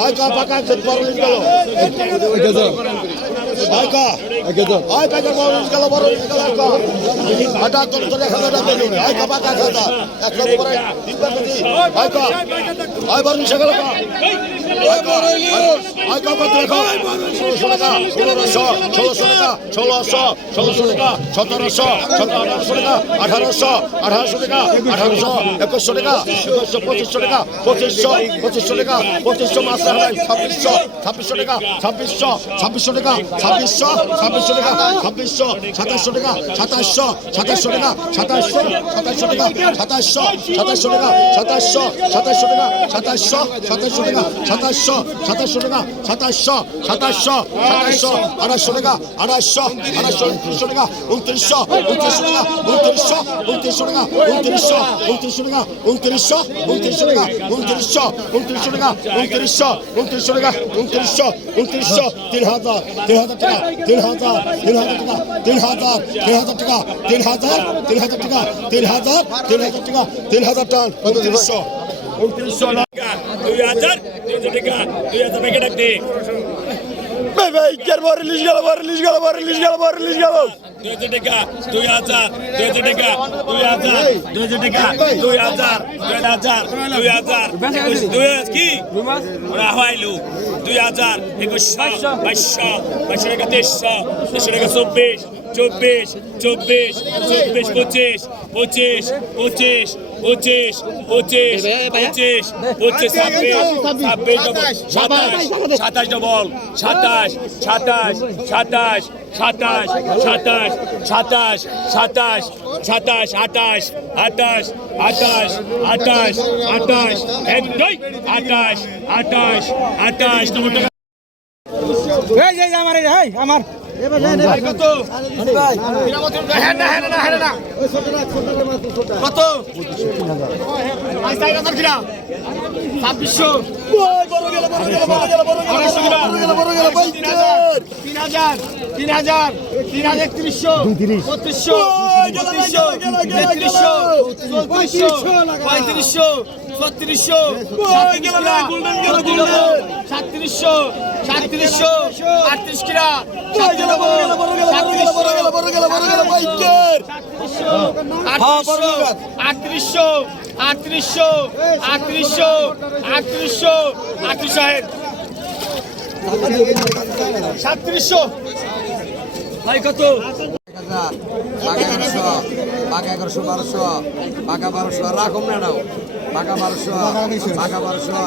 ಆಯ್ಕಾ ಪಕ್ಕ ಬರೋ ನಿಂತ್ಕೊಳ್ಳೋ ಆಯ್ಕಾ ಆಯ್ಕ ಬರೋ ನಿಂತ್ಕೊಳ್ಳೋ ಬರೋ ನಿಂತ್ಕೊಳ್ಳೋ ಆಟ ತೊಂದರೆ ಹಾಕೋಣ ಆಯ್ಕ ಪಕ್ಕ ಹಾಕೋದ ಯಾಕೆ ಆಯ್ಕ ಆಯ್ ಬರೋ ನಿಮಿಷಗಳಪ್ಪ ಆಯ್ಕ ষোলোশো ষোলোশো টাকা সতেরোশো আঠারোশো টাকা আঠারোশো আঠারোশো টাকা আঠারোশো একুশশো টাকা একুশশো পঁচিশশো টাকা পঁচিশশো পঁচিশশো টাকা পঁচিশশো মাস ছাব্বিশশো ছাব্বিশশো টাকা ছাব্বিশশো ছাব্বিশশো টাকা ছাব্বিশশো ছাব্বিশশো টাকা ছাব্বিশশো সাতাশশো টাকা সাতাশশো সাতাশশো টাকা সাতাশশো সাতাশশো টাকা সাতাশশো সাতাশশো টাকা সাতাশশো সাতাশশো টাকা সাতাশশো সাতাশশো টাকা সাতাশশো সাতাশশো টাকা সাতাশশো সাতাশশো সাতাশশো আড়াইশো টাকা আড়াইশো আড়াইশো উনত্রিশশো টাকা উনত্রিশশো উনত্রিশশো টাকা উনত্রিশশো উনত্রিশশো টাকা উনত্রিশশো উনত্রিশশো টাকা উনত্রিশশো উনত্রিশশো টাকা উনত্রিশশো উনত্রিশশো টাকা উনত্রিশশো উনত্রিশশো টাকা উনত্রিশশো উনত্রিশশো তিন হাজার তিন হাজার টাকা তিন হাজার তিন হাজার টাকা তিন হাজার তিন হাজার টাকা তিন হাজার তিন হাজার টাকা তিন হাজার তিন হাজার টাকা তিন হাজার টান উনত্রিশশো। উনত্রিশশো। চব্বিশ চব্বিশ চব্বিশ পঁচিশ পঁচিশ পঁচিশ পঁচিশ পঁচিশ পঁচিশ পঁচিশ ছাব্বিশ ছাব্বিশ ডবল সাতাশ সাতাশ ডবল সাতাশ সাতাশ সাতাশ সাতাশ সাতাশ সাতাশ সাতাশ সাতাশ আটাশ আটাশ আটাশ আটাশ আটাশ এক দুই আটাশ আটাশ আটাশ আমার। কত ছাব্বিশশো তিন হাজার তিন হাজার তিন হাজার একত্রিশশো বত্রিশশো তেত্রিশশো চৌত্রিশশো পঁয়ত্রিশশো ছত্রিশশো সাতত্রিশশো সাতত্রিশশো আটত্রিশ কিনা আটত্রিশশো এগারোশো বারোশো বাঘা বারোশো রাখুন না পাকা বারোশো পাকা বারোশো।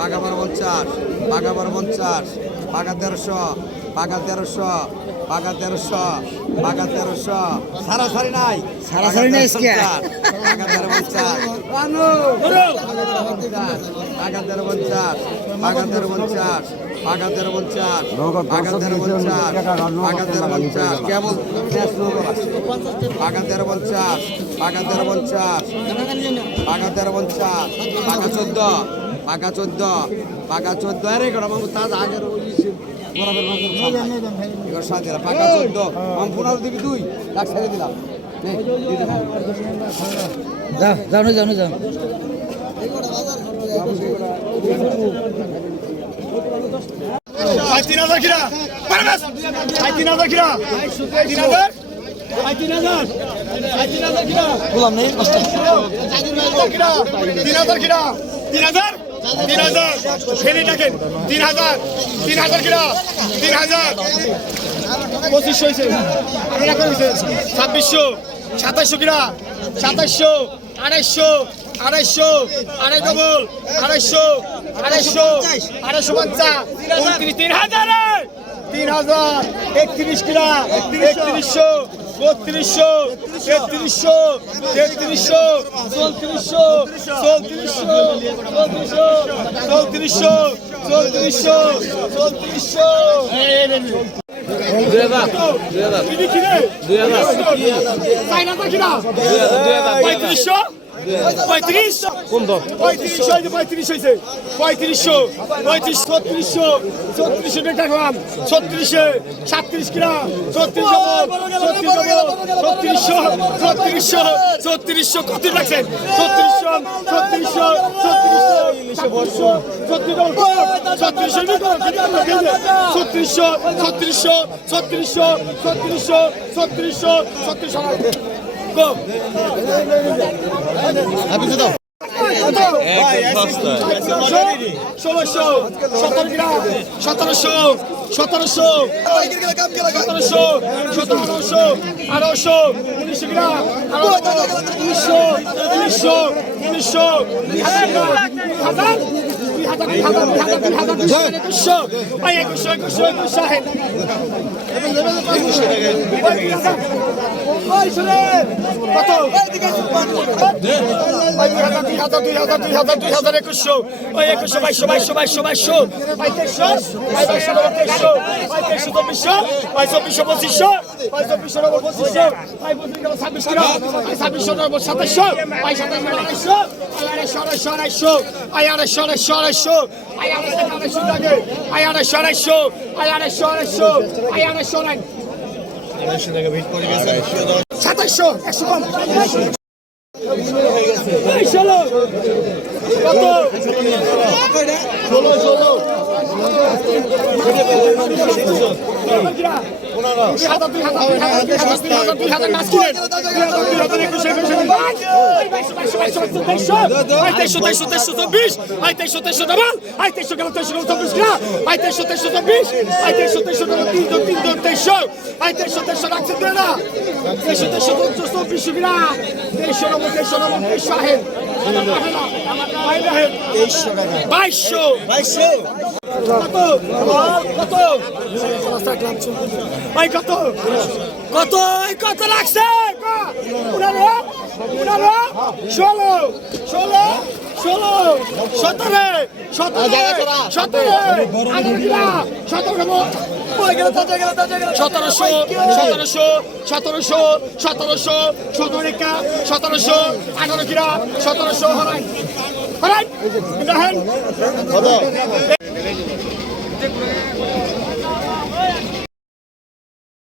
পাকা বারো পঞ্চাশ পাকা বারো পঞ্চাশ পাকা তেরোশো পাকা তেরোশো পাকা তেরোশো পাকা তেরোশো। সারা সারি নাই সারা সারি নাই পাকা তেরো পঞ্চাশ। পাকা তেরো পঞ্চাশ পাকা তেরো পঞ্চাশ পাকা তেরো পঞ্চাশ পাকা তেরো পঞ্চাশ পাকা তেরো পঞ্চাশ। কেবল পাকা তেরো পঞ্চাশ বাঘা তেরো পঞ্চাশ। বাঘা তেরো পঞ্চাশ। বাঘা চোদ্দ। বাঘা চোদ্দ। বাঘা চোদ্দ। আরে মামু তাজ আগের চোদ্দ। মামু পুনর দিবি তুই? লাখ ছেড়ে দিলাম। নে, দিয়ে যাও যাও যাও যাও তিন হাজার কিনা তিন হাজার কিনা তিন হাজার? তিন হাজার? বললাম নেই কিনা তিন হাজার কিনা। তিন হাজার? তিন হাজার। ফেলে ডাকেন তিন হাজার। তিন হাজার কিনা। তিন হাজার। পঁচিশশো হয়েছে। ছাব্বিশশো। সাতাশশো কিনা। সাতাশশো আড়াইশো আড়াইশো আড়াই ডবল আড়াইশো আড়াইশো আড়াইশো পঞ্চাশ। উনত্রিশ তিন হাজারে। তিন হাজার। একত্রিশ কিনা। একত্রিশশো। বত্রিশশো তেত্রিশশো তেত্রিশশো চৌত্রিশশো চৌত্রিশশো চৌত্রিশশো চৌত্রিশশো চৌত্রিশশো চৌত্রিশশো। দুই হাজার। দুই হাজার। দুই হাজার। পঁয়ত্রিশশো। পঁয়ত্রিশশো হয়েছে পঁয়ত্রিশ হয়েছে পঁয়ত্রিশশো পঁয়ত্রিশ ছত্রিশশো ছত্রিশশো টাকা গ্রাম ছত্রিশে সাতত্রিশ গ্রাম ছত্রিশশো ছত্রিশশো ছত্রিশশো ছত্রিশশো কত রাখছেন ছত্রিশশো ছত্রিশশো ছত্রিশশো ছত্রিশশো ছত্রিশশো ছত্রিশশো ছত্রিশশো ছত্রিশশো ছত্রিশশো ছত্রিশশো ষোলোশো সতেরো গ্রাম সতেরোশো সতেরোশো সতেরোশো সতেরোশো আঠারোশো উনিশশো গ্রাম উনিশশো উনিশশো উনিশশো হাজার একুশশো একুশশো একুশশো একুশশো আহেন কত দুই হাজার দুই হাজার দুই হাজার দুই হাজার একুশশো ওই একুশশো বাইশশো বাইশশো বাইশশো বাইশশো বাইশশো বাইশশো তেইশশো বাইশশো চব্বিশশো বাইশ চব্বিশশো পঁচিশশো বাইশ চব্বিশশো নব্বই পঁচিশশো বাই পঁচিশ গেল ছাব্বিশ কিলো বাই ছাব্বিশশো নব্বই সাতাশশো বাই সাতাশ আড়াইশো আড়াইশো আড়াইশো আড়াইশো আড়াইশো আড়াইশো আই আড়াইশো আড়াইশো লাগে আই আড়াইশো আড়াইশো আই আড়াইশো আড়াইশো আই আড়াইশো নাই সাতাইশো একশো কম। ষোলো কত? ষোলো ষোলো। Aí deixa, deixa, deixa o bicho. Aí deixa, deixa o mal. Aí deixa que não deixa não estamos lá. Aí deixa, deixa o bicho. Aí deixa, deixa não tem, não tem, não tem show. Aí deixa, deixa na que Deixa, deixa não estou bicho virar. Deixa não, deixa não, deixa a ch তেইশশো টাকা বাইশশো। বাইশশো। কত? কত? ভাই কত? কত? কত লাগছে? পনেরো পনেরো ষোলো ষোলো ষোলো সতেরো সতেরো সতেরো। সতেরো সতেরোশো সতেরোশো সতেরোশো সতেরোশো সতেরোকা সতেরোশো আঠারো কিরা সতেরোশো হরাই। হরাই